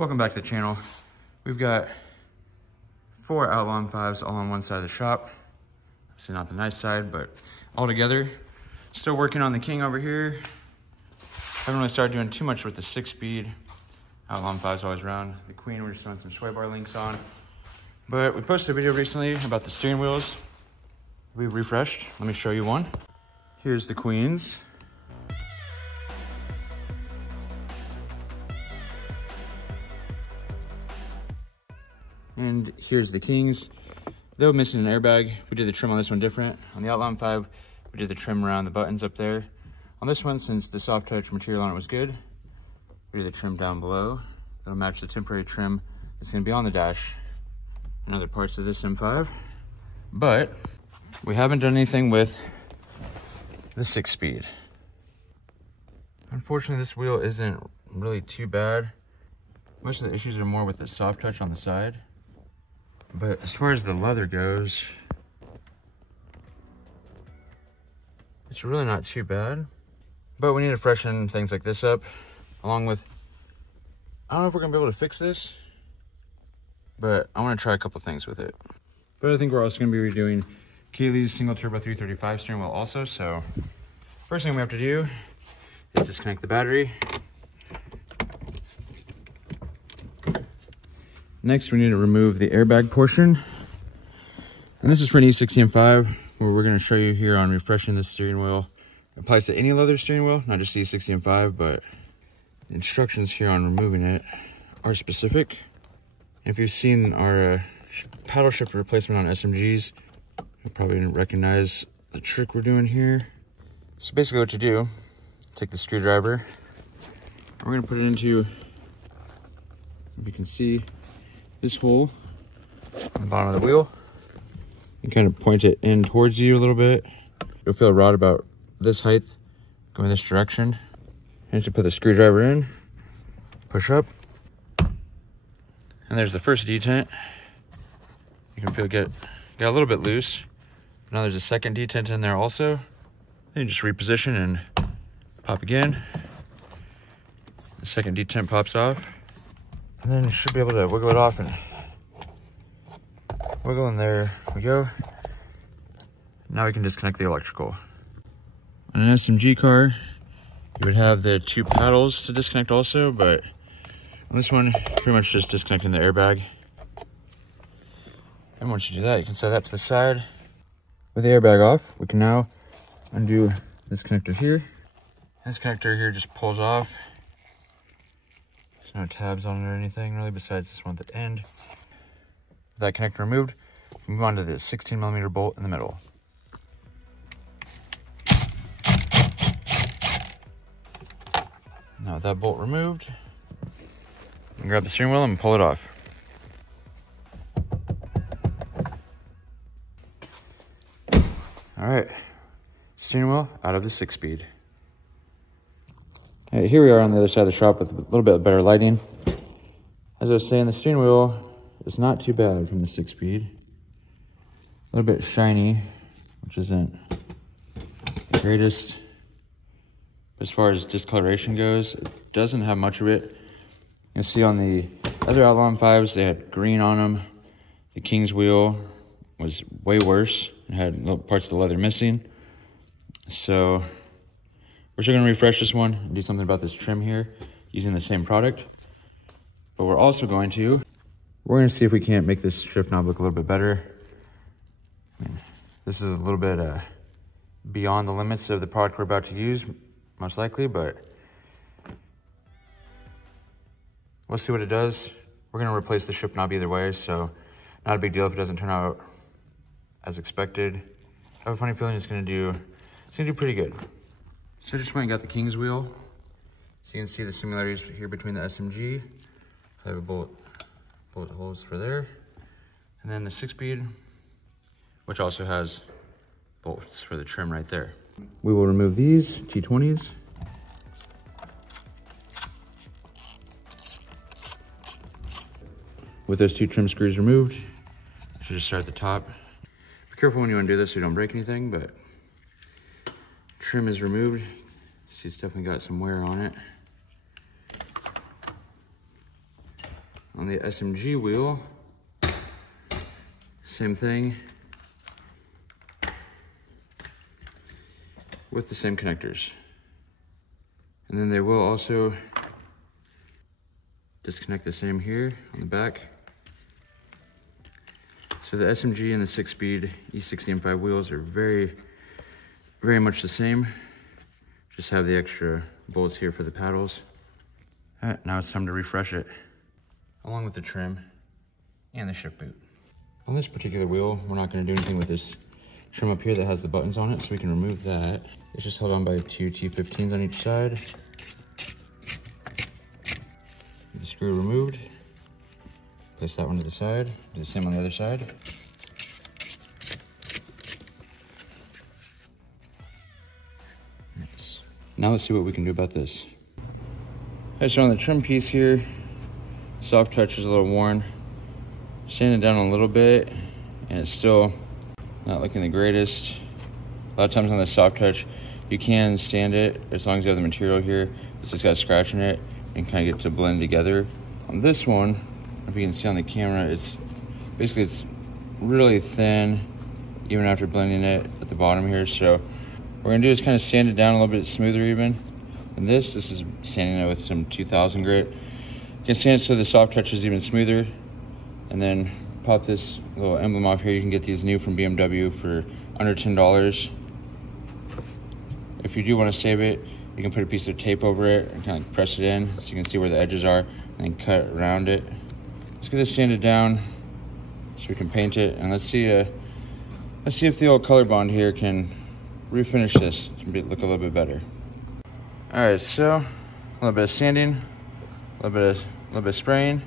Welcome back to the channel. We've got 4 Outlaw M5s all on one side of the shop. Obviously not the nice side, but all together. Still working on the King over here. Haven't really started doing too much with the 6-speed. Outlaw M5's always around. The Queen, we're just throwing some sway bar links on. But we posted a video recently about the steering wheels. We refreshed. Let me show you one. Here's the Queen's. And here's the King's. Though missing an airbag, we did the trim on this one different. On the Outlaw M5, we did the trim around the buttons up there. On this one, since the soft touch material on it was good, we did the trim down below. That'll match the temporary trim that's gonna be on the dash and other parts of this M5. But we haven't done anything with the 6-speed. Unfortunately, this wheel isn't really too bad. Most of the issues are more with the soft touch on the side. But as far as the leather goes, it's really not too bad. But we need to freshen things like this up, along with, I don't know if we're gonna be able to fix this, but I wanna try a couple things with it. But I think we're also gonna be redoing Kaylee's single turbo 335 steering wheel also. So first thing we have to do is disconnect the battery. Next, we need to remove the airbag portion. And this is for an E60 M5, where we're gonna show you here on refreshing the steering wheel. It applies to any leather steering wheel, not just E60 M5, but the instructions here on removing it are specific. If you've seen our paddle shifter replacement on SMGs, you'll probably recognize the trick we're doing here. So basically what you do, take the screwdriver, we're gonna put it into, if you can see, this hole on the bottom of the wheel, and kind of point it in towards you a little bit. You'll feel a rod about this height going this direction. And you put the screwdriver in, push up, and there's the first detent. You can feel it got a little bit loose. Now there's a second detent in there also. Then you just reposition and pop again. The second detent pops off. And then you should be able to wiggle it off and wiggle, and there we go. Now we can disconnect the electrical. On an SMG car, you would have the 2 paddles to disconnect also, but on this one, pretty much just disconnecting the airbag. And once you do that, you can set that to the side. With the airbag off, we can now undo this connector here. This connector here just pulls off. There's no tabs on it or anything really, besides this one at the end. With that connector removed, we move on to the 16mm bolt in the middle. Now with that bolt removed, you can grab the steering wheel and pull it off. All right, steering wheel out of the 6-speed. All right, here we are on the other side of the shop with a little bit better lighting. As I was saying, the steering wheel is not too bad from the 6-speed. A little bit shiny, which isn't the greatest. As far as discoloration goes, it doesn't have much of it. You can see on the other Outlaw M5s, they had green on them. The King's wheel was way worse. It had little parts of the leather missing. So we're still gonna refresh this one and do something about this trim here using the same product. But we're also going to, we're gonna see if we can't make this shift knob look a little bit better. I mean, this is a little bit beyond the limits of the product we're about to use, most likely, but we'll see what it does. We're gonna replace the shift knob either way, so not a big deal if it doesn't turn out as expected. I have a funny feeling it's gonna do pretty good. So I just went and got the King's wheel. So you can see the similarities here between the SMG. I have a bullet holes for there. And then the 6-speed, which also has bolts for the trim right there. We will remove these T20s. With those 2 trim screws removed, you should just start at the top. Be careful when you undo this so you don't break anything, but trim is removed. See, it's definitely got some wear on it. On the SMG wheel, same thing, with the same connectors. And then they will also disconnect the same here on the back. So the SMG and the 6-speed E60 M5 wheels are very much the same. Just have the extra bolts here for the paddles. All right, now it's time to refresh it, along with the trim and the shift boot. On this particular wheel, we're not gonna do anything with this trim up here that has the buttons on it, so we can remove that. It's just held on by 2 T15s on each side. The screw removed. Place that one to the side. Do the same on the other side. Nice. Now let's see what we can do about this. Okay, so on the trim piece here, soft touch is a little worn. Sand it down a little bit, and it's still not looking the greatest. A lot of times on the soft touch, you can sand it as long as you have the material here. It's just got a scratch in it and kind of get to blend together. On this one, if you can see on the camera, it's really thin, even after blending it at the bottom here. So what we're gonna do is kind of sand it down a little bit smoother even. And this is sanding it with some 2000 grit. You can sand it so the soft touch is even smoother. And then pop this little emblem off here. You can get these new from BMW for under $10. If you do want to save it, you can put a piece of tape over it and kind of press it in so you can see where the edges are and then cut around it. Let's get this sanded down so we can paint it, and let's see if the old color bond here can refinish this to look a little bit better. All right, so a little bit of sanding, a little bit of spraying,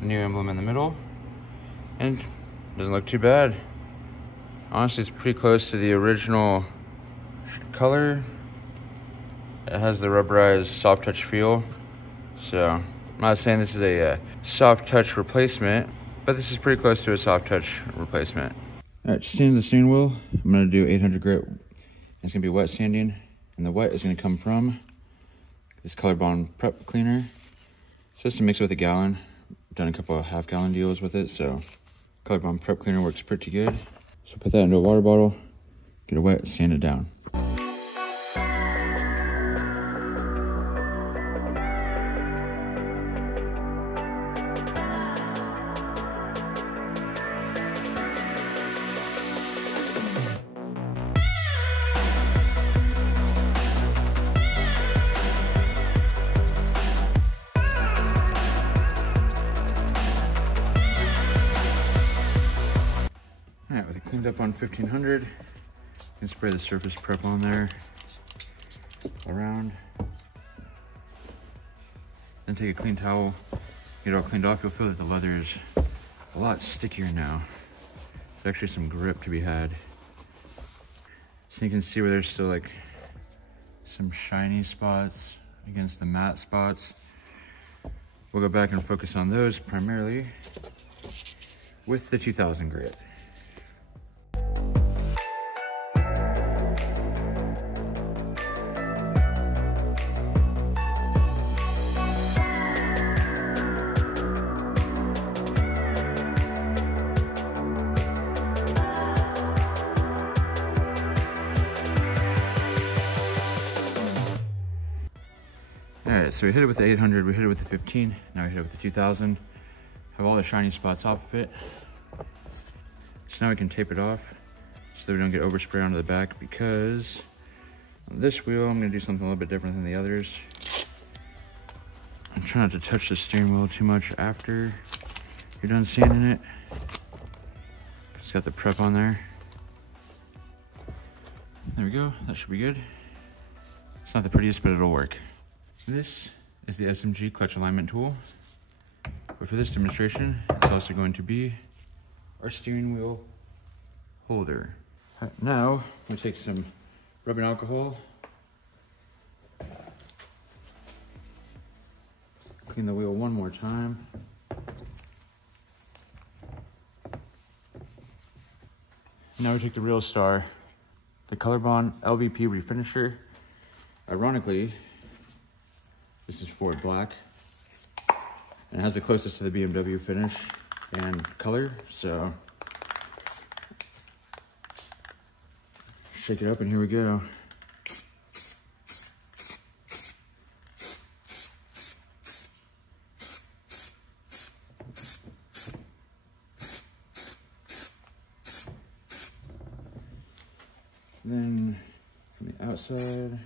new emblem in the middle, and doesn't look too bad. Honestly, it's pretty close to the original color. It has the rubberized soft touch feel. So I'm not saying this is a soft touch replacement, but this is pretty close to a soft touch replacement. All right, just sanding the steering wheel. I'm gonna do 800 grit. It's gonna be wet sanding, and the wet is gonna come from this Color Bond prep cleaner. So just to mix it with a gallon. I've done a couple of half-gallon deals with it, so Color Bond prep cleaner works pretty good. So put that into a water bottle, get it wet, sand it down. All right, with it cleaned up on 1500, you can spray the surface prep on there, around. Then take a clean towel, get it all cleaned off. You'll feel that the leather is a lot stickier now. There's actually some grip to be had. So you can see where there's still like some shiny spots against the matte spots. We'll go back and focus on those primarily with the 2000 grit. All right, so we hit it with the 800, we hit it with the 15, now we hit it with the 2000. Have all the shiny spots off of it. So now we can tape it off so that we don't get overspray onto the back, because on this wheel, I'm gonna do something a little bit different than the others. I'm trying not to touch the steering wheel too much after you're done sanding it. It's got the prep on there. There we go, that should be good. It's not the prettiest, but it'll work. This is the SMG clutch alignment tool. But for this demonstration, it's also going to be our steering wheel holder. All right, now, we'll take some rubbing alcohol, clean the wheel one more time. Now we take the Real Star, the Color Bond LVP refinisher. Ironically, this is Ford Black. And it has the closest to the BMW finish and color, so shake it up and here we go. Then from the outside,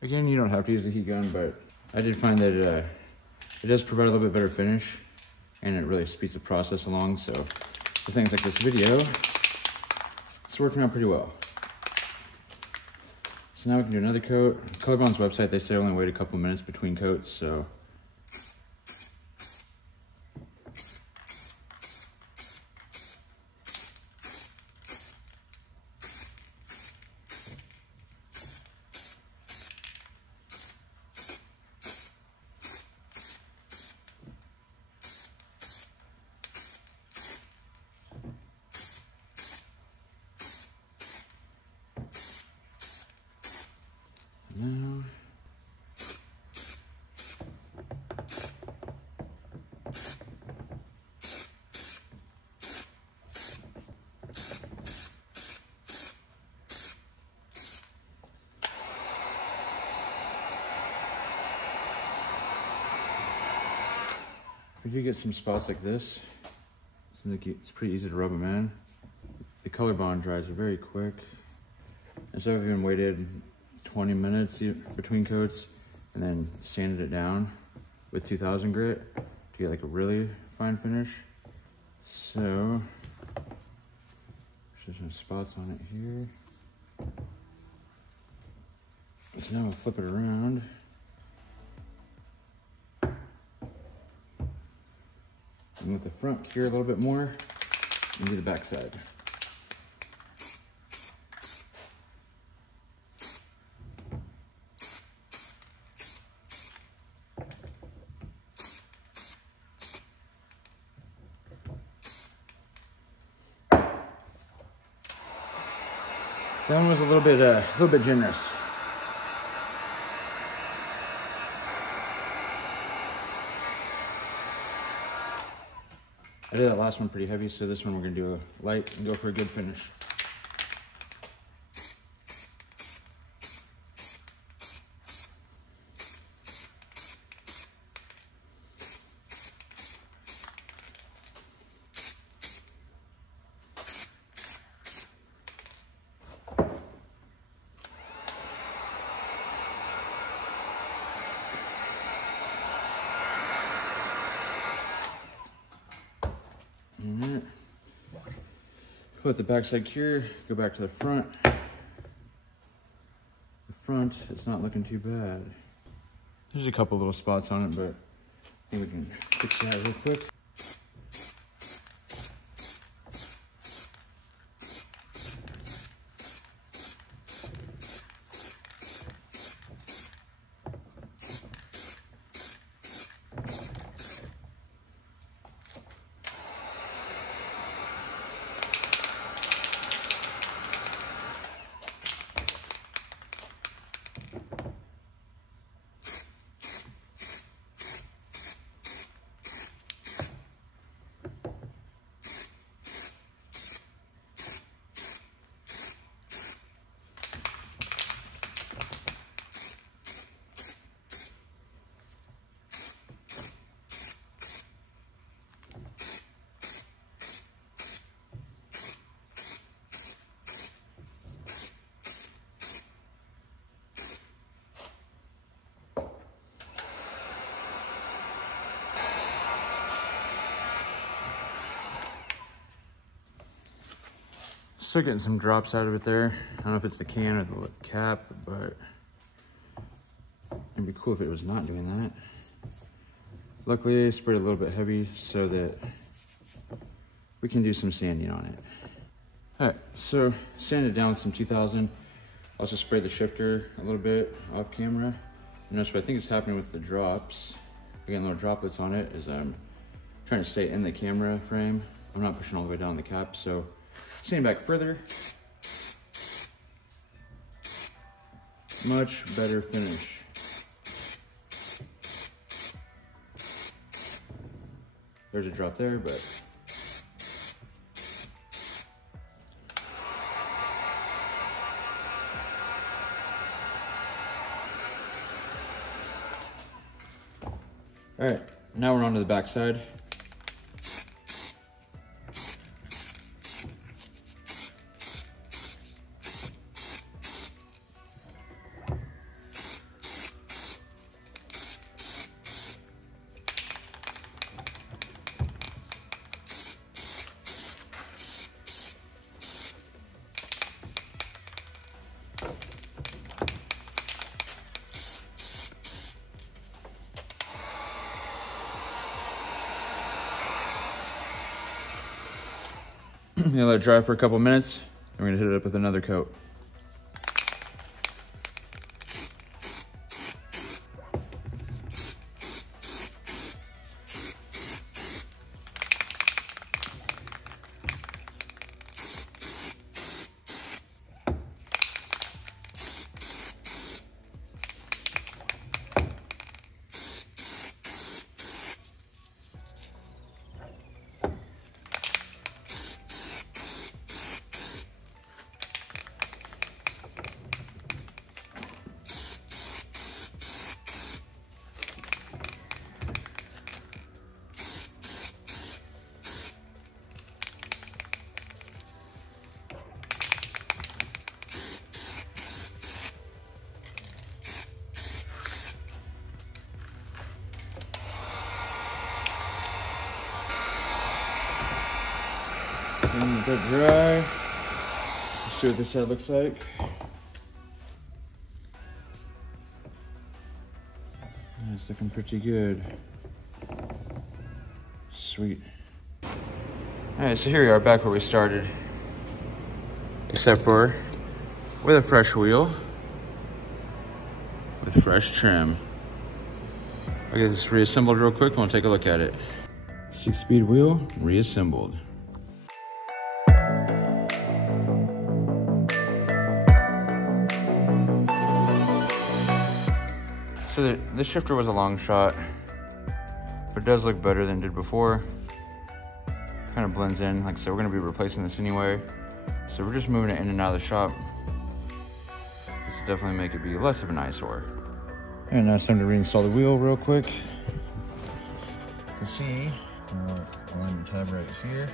again, you don't have to use a heat gun, but I did find that it does provide a little bit better finish and it really speeds the process along. So for things like this video, it's working out pretty well. So now we can do another coat. Colorbond's website, they say only wait a couple of minutes between coats, so. Now, if you get some spots like this, it's pretty easy to rub them in. The Colorbond dries very quick. Instead of even waited 20 minutes between coats and then sanded it down with 2000 grit to get like a really fine finish. So there's some spots on it here. So now we'll flip it around. And let the front cure a little bit more and do the back side. That one was a little bit generous. I did that last one pretty heavy, so this one we're gonna do a light and go for a good finish. Alright. Let the backside cure, go back to the front. The front, it's not looking too bad. There's a couple little spots on it, but I think we can fix that real quick. Still getting some drops out of it there. I don't know if it's the can or the cap, but it'd be cool if it was not doing that. Luckily, I sprayed a little bit heavy so that we can do some sanding on it. All right, so sanded down with some 2000. Also sprayed the shifter a little bit off camera. Notice what I think is happening with the drops, again, little droplets on it, is I'm trying to stay in the camera frame I'm not pushing all the way down the cap, so sand back further. Much better finish. There's a drop there, but all right, now we're on to the back side. You let it dry for a couple minutes, and we're gonna hit it up with another coat. And let it dry. Let's see what this side looks like. It's looking pretty good. Sweet. All right, so here we are back where we started, except for with a fresh wheel, with fresh trim. I'll get this reassembled real quick and we'll take a look at it. 6-speed wheel reassembled. So the shifter was a long shot, but it does look better than it did before. Kind of blends in. Like I said, we're gonna be replacing this anyway. So we're just moving it in and out of the shop. This will definitely make it be less of an eyesore. And now it's time to reinstall the wheel real quick. You can see our alignment tab right here.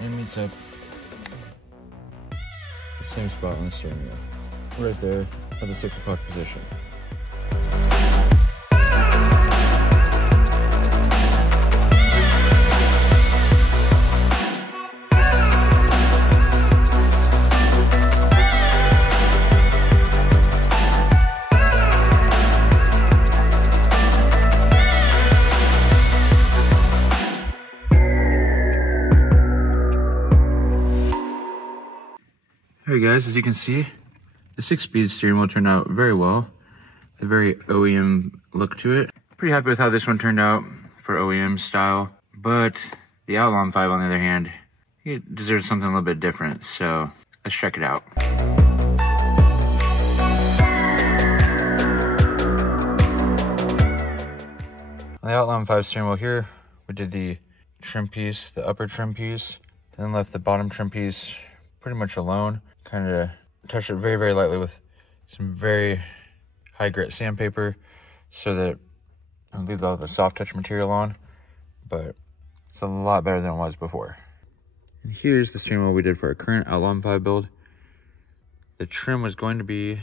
And it meets up the same spot on the steering wheel. Right there at the 6 o'clock position. All right guys, as you can see, the 6-speed steering wheel turned out very well. A very OEM look to it. Pretty happy with how this one turned out for OEM style, but the Outlaw 5 on the other hand, it deserves something a little bit different, so let's check it out. On the Outlaw 5 steering wheel here, we did the trim piece, the upper trim piece, and then left the bottom trim piece pretty much alone. Kind of touched it very, very lightly with some very high grit sandpaper so that I'll leave all the soft touch material on, but it's a lot better than it was before. And here's the steering wheel we did for our current Outlaw 5 build. The trim was going to be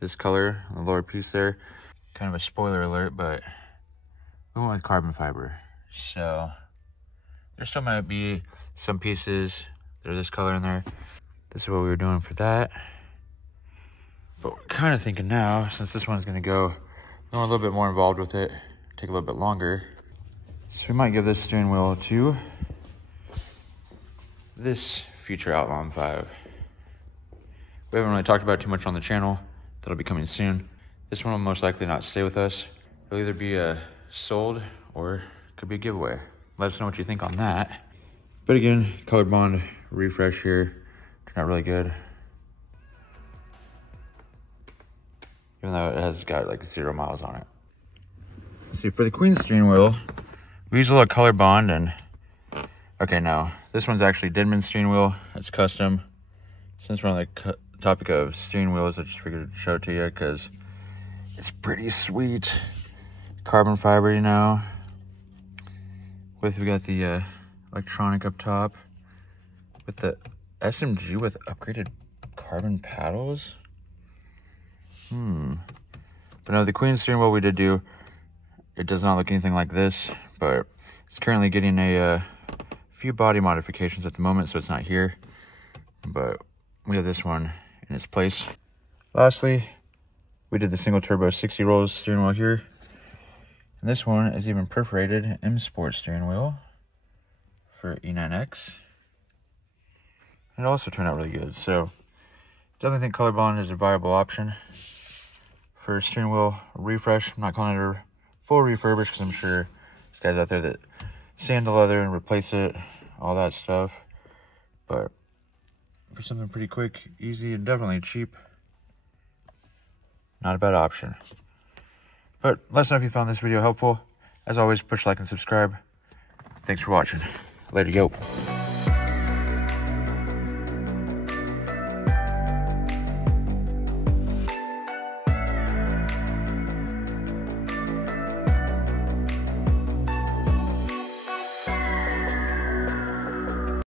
this color on the lower piece there. Kind of a spoiler alert, but we went with carbon fiber. So there still might be some pieces that are this color in there. This is what we were doing for that. But we're kind of thinking now, since this one's gonna go a little bit more involved with it, take a little bit longer. So we might give this steering wheel to this future Outlaw 5. We haven't really talked about it too much on the channel. That'll be coming soon. This one will most likely not stay with us. It'll either be sold or it could be a giveaway. Let us know what you think on that. But again, color bond refresh here, turned out really good. Even though it has got like 0 miles on it. See, for the Queen steering wheel, we use a little color bond and, okay, no, this one's actually Denman steering wheel. It's custom. Since we're on the topic of steering wheels, I just figured to show it to you because it's pretty sweet. Carbon fiber, you know. We got the electronic up top with the SMG with upgraded carbon paddles. But no, the Queen steering wheel we did do, it does not look anything like this, but it's currently getting a few body modifications at the moment, so it's not here. But we have this one in its place. Lastly, we did the single turbo 60 rolls steering wheel here. And this one is even perforated M Sport steering wheel for E9X. It also turned out really good. So definitely think color bond is a viable option for steering wheel refresh. I'm not calling it a full refurbish because I'm sure there's guys out there that sand the leather and replace it, all that stuff. But for something pretty quick, easy, and definitely cheap, not a bad option. But let us know if you found this video helpful. As always, push like and subscribe. Thanks for watching. Later, yo.